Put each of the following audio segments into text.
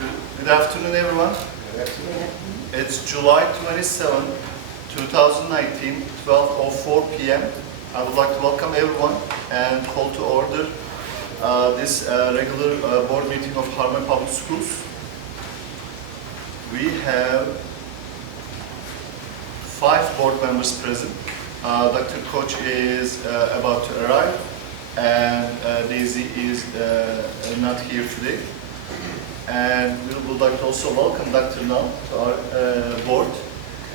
Good afternoon, everyone. Good afternoon. It's July 27, 2019, 12:04 p.m. I would like to welcome everyone and call to order this regular board meeting of Harman Public Schools. We have 5 board members present. Dr. Koch is about to arrive, and Daisy is not here today. And we would like to also welcome Dr. Nam to our board.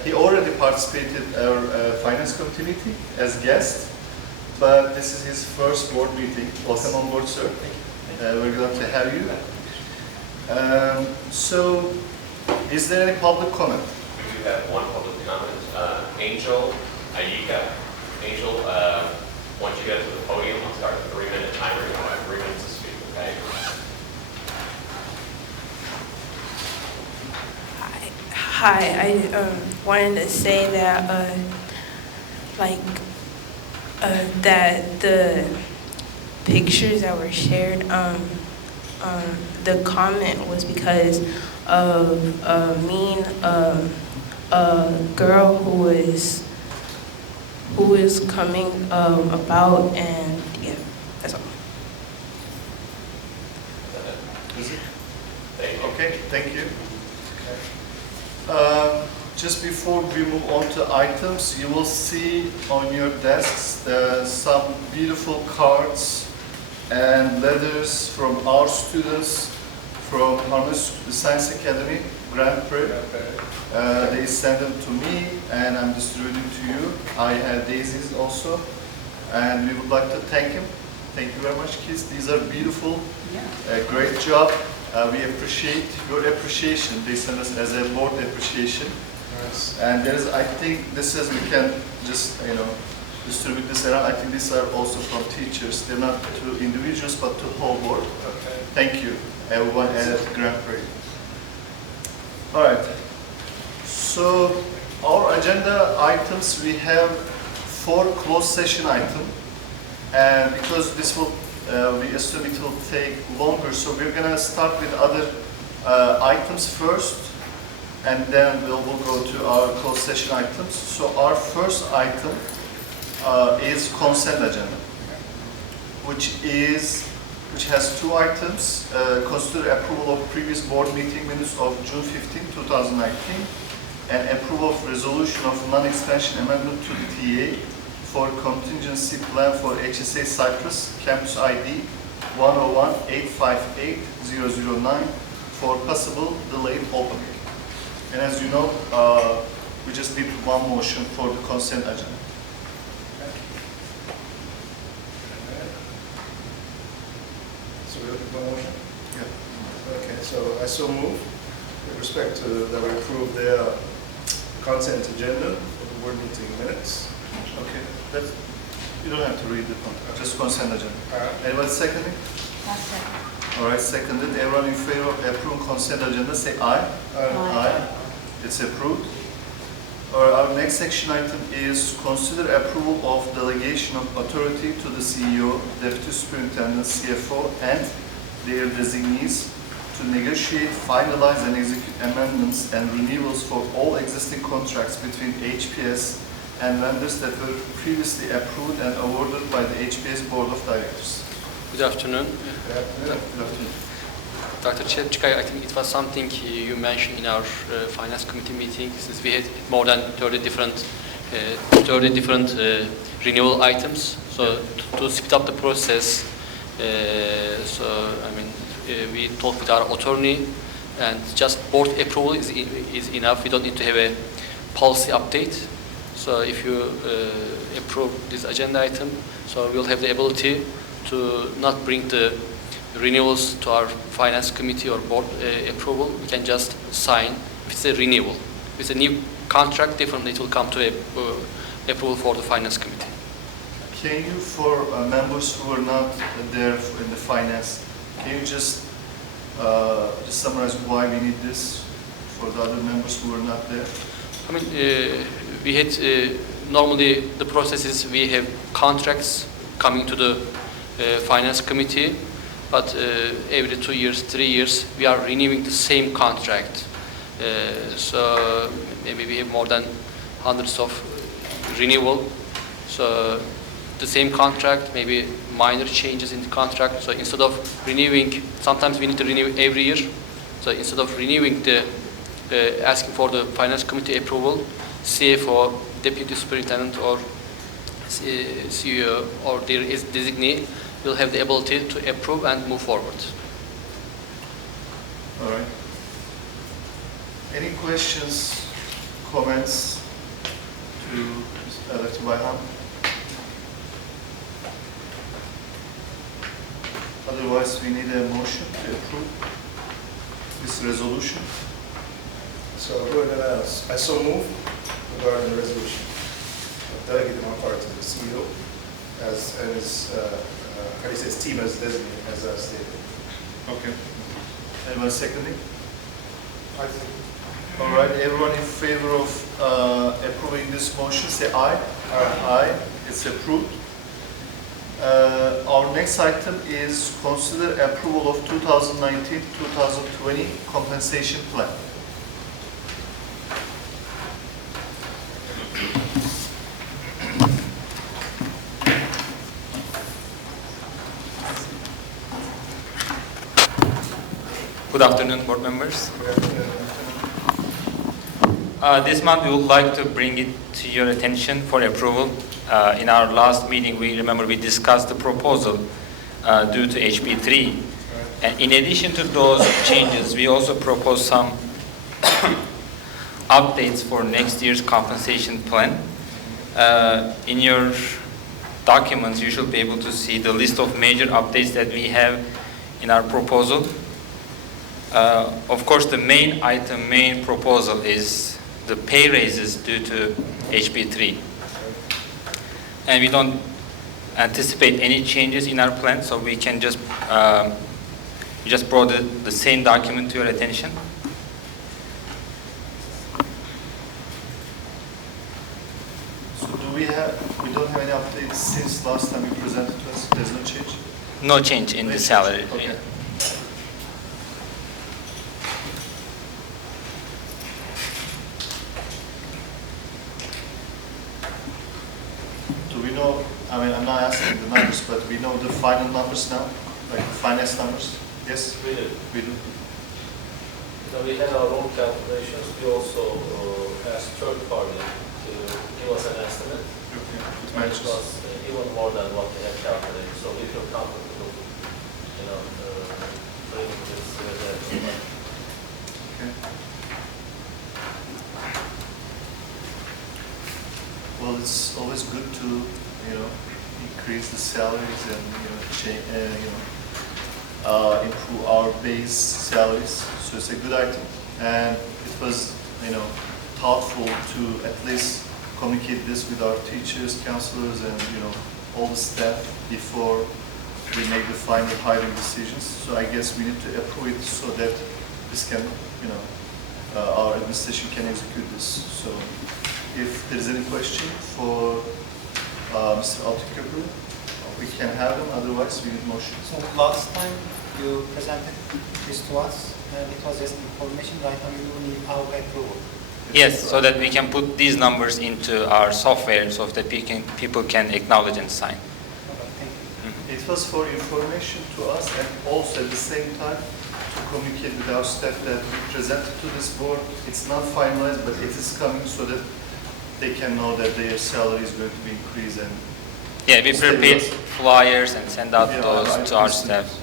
He already participated in our finance committee as guest, but this is his first board meeting. Welcome on board, sir. We're glad to have you. So, is there any public comment? We do have one public comment. Angel Ayika. Angel, once you get to the podium, I'll start a 3-minute timer. You'll have 3 minutes to speak, okay? Hi, I wanted to say that that the pictures that were shared, the comment was because of a girl who is coming about, and yeah, that's all. Is it? Thank you. Okay, thank you. Just before we move on to items, you will see on your desks some beautiful cards and letters from our students from Harman Science Academy, Grand Prix. They send them to me and I'm distributing to you. I have Daisy's also, and we would like to thank him. Thank you very much, kids. These are beautiful. Great job. We appreciate your appreciation. They send us as a board appreciation. Yes. And there is, I think, this is, we can just, distribute this around. I think these are also from teachers. They're not to individuals, but to whole board. Okay. Thank you, everyone at Grand Prix. All right. So, our agenda items, we have 4 closed session items. And because this will we assume it will take longer, so we're going to start with other items first, and then we'll go to our closed session items. So our first item is consent agenda, which has 2 items. Consider approval of previous board meeting minutes of June 15, 2019, and approval of resolution of non-expansion amendment to TA for contingency plan for HSA Cyprus, campus ID 101-858-009 for possible delayed opening. And as you know, we just need one motion for the consent agenda. So we have one motion? Yeah. Okay, so I so move with respect to that we approve their consent agenda for the board meeting minutes. Okay, you don't have to read the contract, just consent agenda. All right. Anybody seconding? All right, seconded. Everyone in favor of approving consent agenda, say aye. Aye. It's approved. Our next action item is consider approval of delegation of authority to the CEO, Deputy Superintendent, CFO, and their designees to negotiate, finalize, and execute amendments and renewals for all existing contracts between HPS and vendors that were previously approved and awarded by the HPS Board of Directors. Good afternoon. Good afternoon. Good afternoon. Dr. Chepchikay, I think it was something you mentioned in our finance committee meeting, since we had more than 30 different renewal items. So to speed up the process, we talked with our attorney, and just board approval is enough. We don't need to have a policy update. So if you approve this agenda item, so we'll have the ability to not bring the renewals to our finance committee or board approval. We can just sign. If it's a renewal, if it's a new contract, definitely it will come to approval for the finance committee. Can you, for members who are not there in the finance, can you just summarize why we need this for the other members who are not there? I mean, we had normally the process is we have contracts coming to the finance committee, but every 2 years, 3 years, we are renewing the same contract. So maybe we have more than hundreds of renewal. So the same contract, maybe minor changes in the contract. So instead of renewing, sometimes we need to renew every year. So instead of renewing asking for the finance committee approval, CFO, deputy superintendent, or CEO, or their designee will have the ability to approve and move forward. All right. Any questions, comments to Dr. Bayhan? Otherwise, we need a motion to approve this resolution. So I'll go ahead and I so move regarding the resolution of delegating my part to the CEO as how do you say, his team as designated, as stated. Okay. Anyone seconding? I think. All right, everyone in favor of approving this motion, say aye. Aye. Aye, it's approved. Our next item is consider approval of 2019-2020 compensation plan. Good afternoon, board members. This month we would like to bring it to your attention for approval. In our last meeting, we discussed the proposal due to HB3. And in addition to those changes, we also proposed some updates for next year's compensation plan. In your documents, you should be able to see the list of major updates that we have in our proposal. Of course, the main proposal is the pay raises due to HB3. And we don't anticipate any changes in our plan, so we can just brought the same document to your attention. So we don't have any updates since last time you presented to us? There's no change? No change in the salary. Okay. Yeah. Do we know, I mean, I'm not asking the numbers, but we know the final numbers now? Like the finance numbers? Yes? We do. We do. So we had our own calculations. We also asked third party to give us an estimate. Okay. It It matches. was even more than what we had calculated. So we feel comfortable, bringing this Okay. Well, it's always good to, increase the salaries and, improve our base salaries. So it's a good item. And it was, thoughtful to at least communicate this with our teachers, counselors, and, all the staff before we make the final hiring decisions. So I guess we need to approve it so that this can, our administration can execute this. So if there is any question for Mr. Altıköprü, we can have them, otherwise we need motion. So last time you presented this to us, and it was just information. Right now you need our approval. Yes, so that we can put these numbers into our software so that people can acknowledge and sign. Okay, thank you. It was for information to us and also at the same time to communicate with our staff that we presented to this board. It's not finalized, but it is coming so that they can know that their salary is going to be increased. And Yeah, we prepare flyers and send out Yeah, those I to our understand. staff.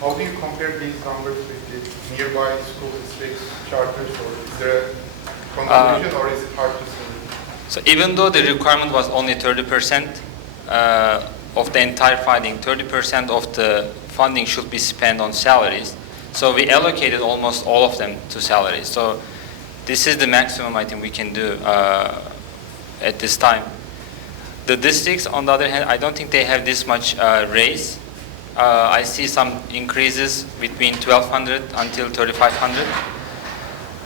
How do you compare these numbers with the nearby school districts charters, or is there a conclusion, or is it hard to say? So even though the requirement was only 30% of the entire funding, 30% of the funding should be spent on salaries. So we allocated almost all of them to salaries. So this is the maximum I think we can do at this time. The districts, on the other hand, I don't think they have this much raise. I see some increases between 1,200 until 3,500.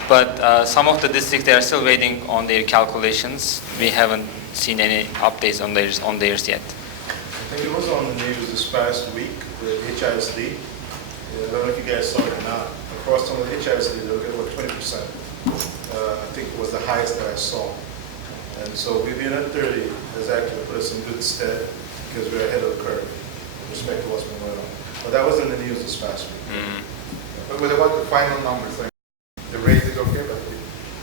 But some of the districts, they are still waiting on their calculations. We haven't seen any updates on theirs yet. I think it was on the news this past week, the HISD. I don't know if you guys saw it or not. Across some of the HISD, they'll get about 20%. I think it was the highest that I saw. And so we being at 30 has actually put us in good stead because we're ahead of the curve with respect to what's been going on. But that was in the news this past week. But what about the final numbers? Like the raise is okay, but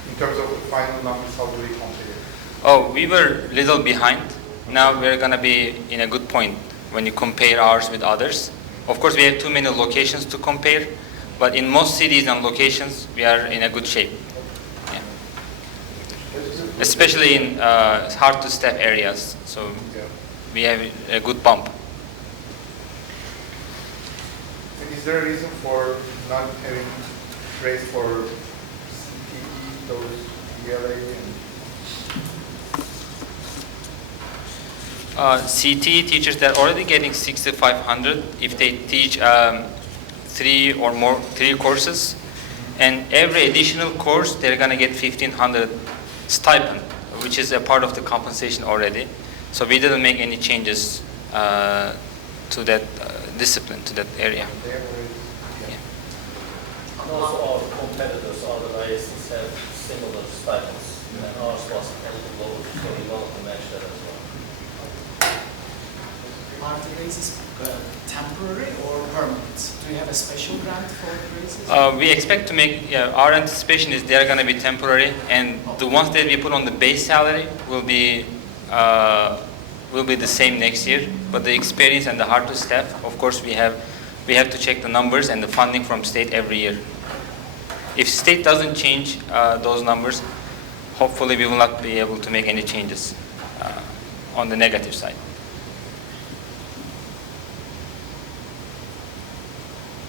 in terms of the final numbers, how do we compare? Oh, we were a little behind. Now we're going to be in a good point when you compare ours with others. Of course, we have too many locations to compare, but in most cities and locations, we are in a good shape. Yeah. Especially in hard-to-step areas, so we have a good bump. Is there a reason for not having raise for CTE, those ELA and CTE teachers, they're already getting 6,500 if they teach 3 courses, and every additional course they're going to get 1,500 stipend, which is a part of the compensation already. So we didn't make any changes to that discipline, to that area. they have already? And also our competitors, other ISCs have similar stipends, and ours was a little lower, so we want to match that as well. Are the raises temporary or permanent? Do you have a special grant for raises? We expect to make, our anticipation is they're going to be temporary, and the ones that we put on the base salary will be the same next year. But the experience and the hard to staff, of course, we have to check the numbers and the funding from state every year. If state doesn't change those numbers, hopefully we will not be able to make any changes on the negative side.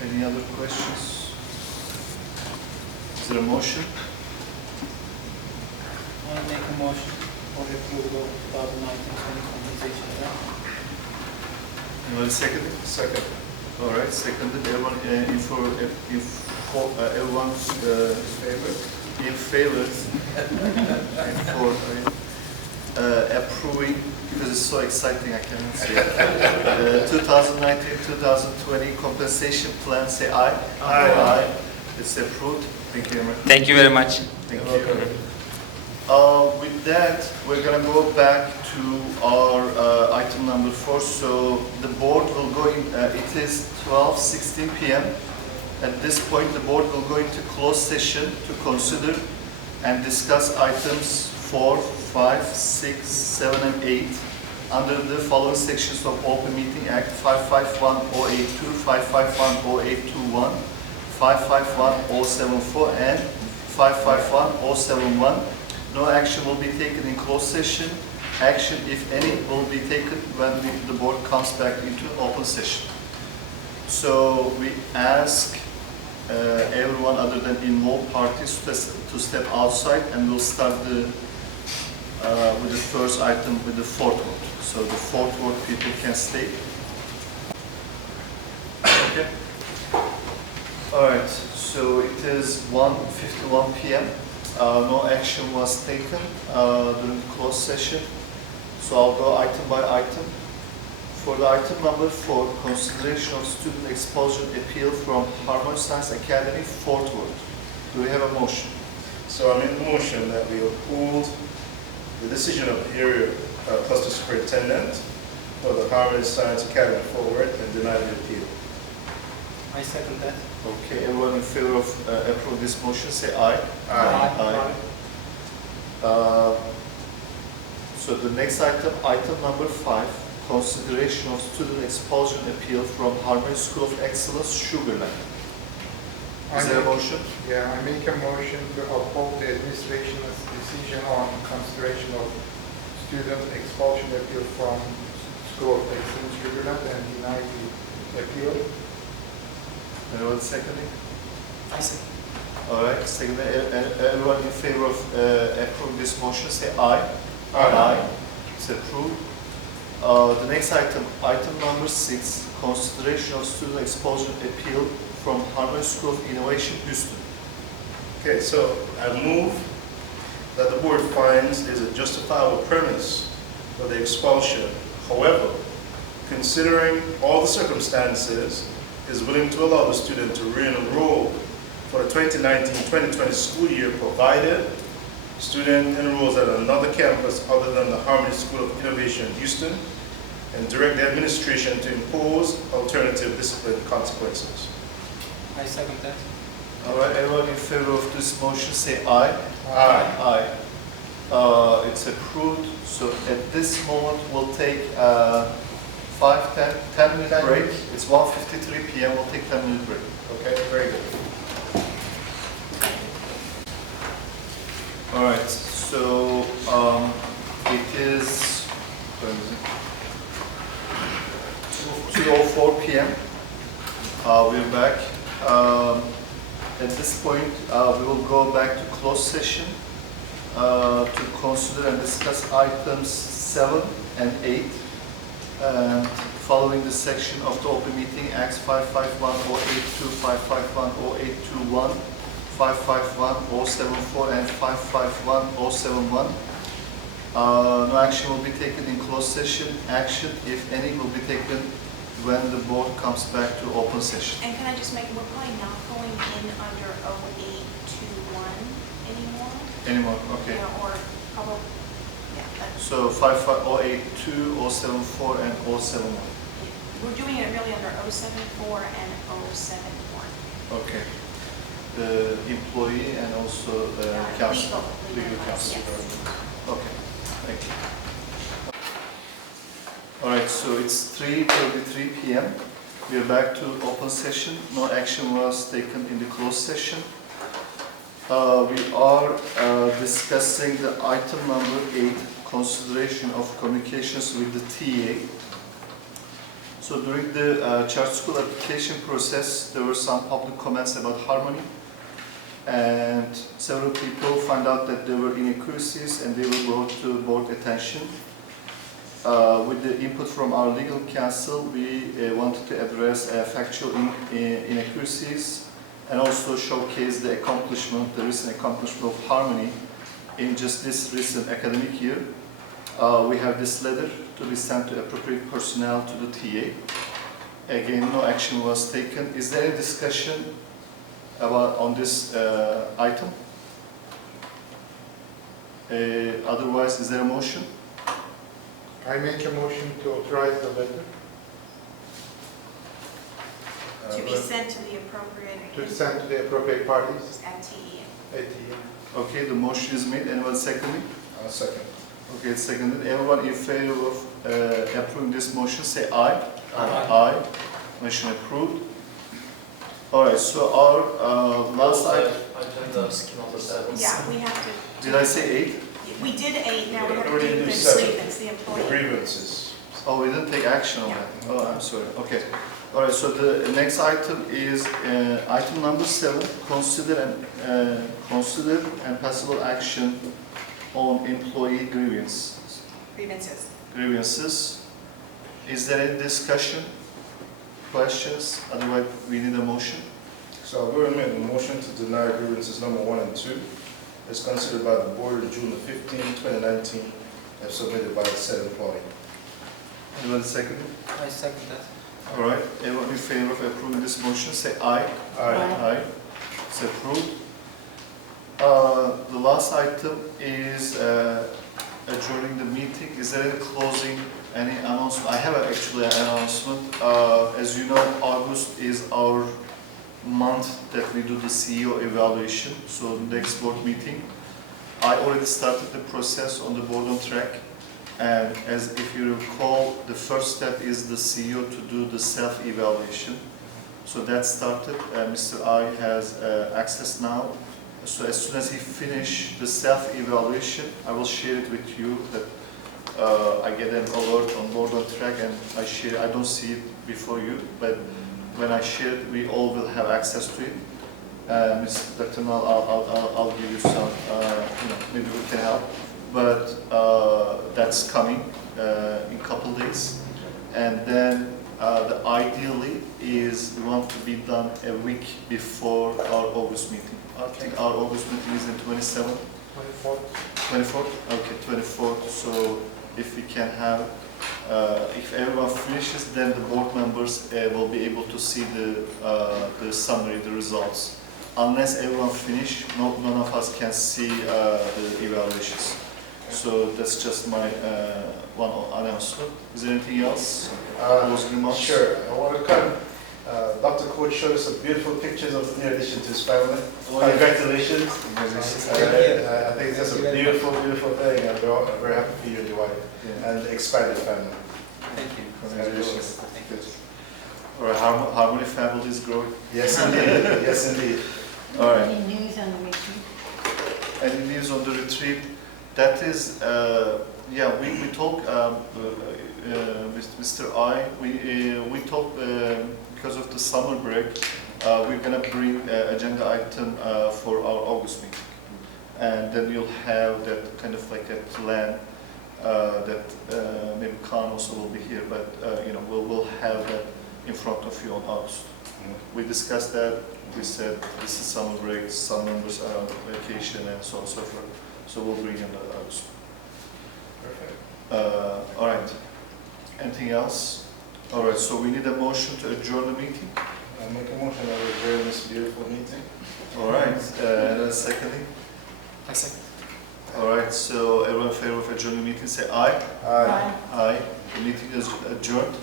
Any other questions? Is there a motion? I make a motion for approval of 2019-20 compensation plan. Anybody second it? Second. All right, seconded. Everyone everyone in favor for approving, because it's so exciting I cannot say it. 2019-2020 compensation plan, say aye. Aye. It's approved. Thank you very much. Thank you very much. Thank you. With that, we're going to go back to our item number 4. So the board will go in, it is 12:16 p.m. At this point, the board will go into closed session to consider and discuss items 4, 5, 6, 7, and 8 under the following sections of Open Meeting Act 551-082, 551-0821, 551-074, and 551-071. No action will be taken in closed session. Action, if any, will be taken when the board comes back into open session. So we ask everyone other than involved parties to step outside, and we'll start with the first item with the fourth word. So the fourth word people can stay. Okay. All right. So it is 1:51 p.m. No action was taken during the closed session. So I'll go item by item. For the item number 4, consideration of student expulsion appeal from Harvard Science Academy, fourth word. Do we have a motion? So I make a motion that we uphold the decision of the area cluster superintendent for the Harvard Science Academy forward and deny the appeal. I second that. Okay, everyone in favor of approve this motion, say aye. Aye. So the next item, item number 5, consideration of student expulsion appeal from Harmony School of Excellence, Sugarland. Is there a motion? Yeah, I make a motion to uphold the administration's decision on consideration of student expulsion appeal from School of Excellence, Sugarland, and deny the appeal. Anyone seconding? I second. All right, second. Everyone in favor of approve this motion, say aye. Aye. It's approved. The next item, item number 6, consideration of student expulsion appeal from Harvard School of Innovation, Houston. Okay, so I move that the board finds there's a justifiable premise for the expulsion. However, considering all the circumstances is willing to allow the student to re-enroll for the 2019-2020 school year provided student enrolls at another campus other than the Harmony School of Innovation in Houston, and direct the administration to impose alternative discipline consequences. I second that. All right, everyone in favor of this motion say aye. Aye. Aye. It's approved. So at this moment, we'll take 10-minute break. It's 1:53 p.m. We'll take 10-minute break. Okay, very good. All right. So it is 2:04 p.m. We're back. At this point, we will go back to closed session to consider and discuss items 7 and 8. And following the section of the open meeting, Acts 551-082, 551-0821, 551-074, and 551-071. No action will be taken in closed session. Action, if any, will be taken when the board comes back to open session. And can I just make, we're probably not going in under 0821 anymore? Anymore, okay. Yeah, or probably, yeah, that's, So 55082, 074, and 071. we're doing it really under 074 and 071. Okay. The employee and also the council. Legal counsel. Yes. Okay, thank you. All right, so it's 3:33 p.m. We are back to open session. No action was taken in the closed session. We are discussing the item number 8, consideration of communications with the TA. So during the charter school application process, there were some public comments about Harmony, and several people found out that there were inaccuracies and they were brought to board attention. With the input from our legal counsel, we wanted to address factual inaccuracies and also showcase the accomplishment, the recent accomplishment of Harmony in just this recent academic year. We have this letter to be sent to appropriate personnel to the TA. Again, no action was taken. Is there any discussion on this item? Otherwise, is there a motion? I make a motion to authorize the letter To be sent to the appropriate. to send to the appropriate parties At TE. at the Okay, the motion is made. Anyone seconding? I'll second. Okay, it's seconded. Everyone in favor of approving this motion, say aye. Aye. Aye. Motion approved. All right, so our last item, Agenda number 7. Yeah, we have to. did I say 8? We did 8, now we have to Already do do the 7. grievance, the employee. Grievances. Oh, we didn't take action on that. Oh, I'm sorry. Okay. All right, so the next item is item number 7, consider and possible action on employee grievances. Grievances. Is there any discussion, questions? Otherwise, we need a motion. So I'll go ahead and make a motion to deny grievances number 1 and 2 as considered by the board on June 15, 2019, as submitted by the said employee. Anyone second? I second that. All right, everyone in favor of approving this motion, say aye. Aye. It's approved. The last item is adjourning the meeting. Is there any closing, any announcement? I have actually an announcement. As you know, August is our month that we do the CEO evaluation. So next board meeting, I already started the process on the board on track. And as if you recall, the first step is the CEO to do the self-evaluation. So that started. Mr. I has access now. So as soon as he finish the self-evaluation, I will share it with you that I get an alert on board on track and I share. I don't see it before you, but when I share it, we all will have access to it. Mr. Dr. Nal, I'll give you some, maybe we can help. But that's coming in a couple days. And then the ideally is we want to be done a week before our August meeting. I think our August meeting is in 27th? 24th. 24th? Okay, 24th. So if we can have If everyone finishes, then the board members will be able to see the summary, the results. Unless everyone finish, none of us can see the evaluations. So that's just my one announcement. Is there anything else? Closing remarks? Sure. I want to come. Dr. Coach showed us some beautiful pictures of the new addition to his family. Congratulations. I think that's a beautiful, beautiful thing. I'm very happy for you and your wife and the expanded family. Thank you. Congratulations. All right, Harmony family is growing. Yes, indeed. Yes, indeed. All right. Any news on the retreat? Any news on the retreat? That is, yeah, we talk with Mr. I. We talk because of the summer break. We're gonna bring agenda item for our August meeting, and then you'll have that kind of like a plan that maybe Khan also will be here, but you know we'll have that in front of you on August. We discussed that. We said this is summer break, some members are on vacation, and so on and so forth. So we'll bring in the August. Perfect. All right. Anything else? All right. So we need a motion to adjourn the meeting. I make a motion that we adjourn this beautiful meeting. All right. And then secondly. I second. All right. So everyone in favor of adjourning the meeting, say aye. Aye. Aye. The meeting is adjourned.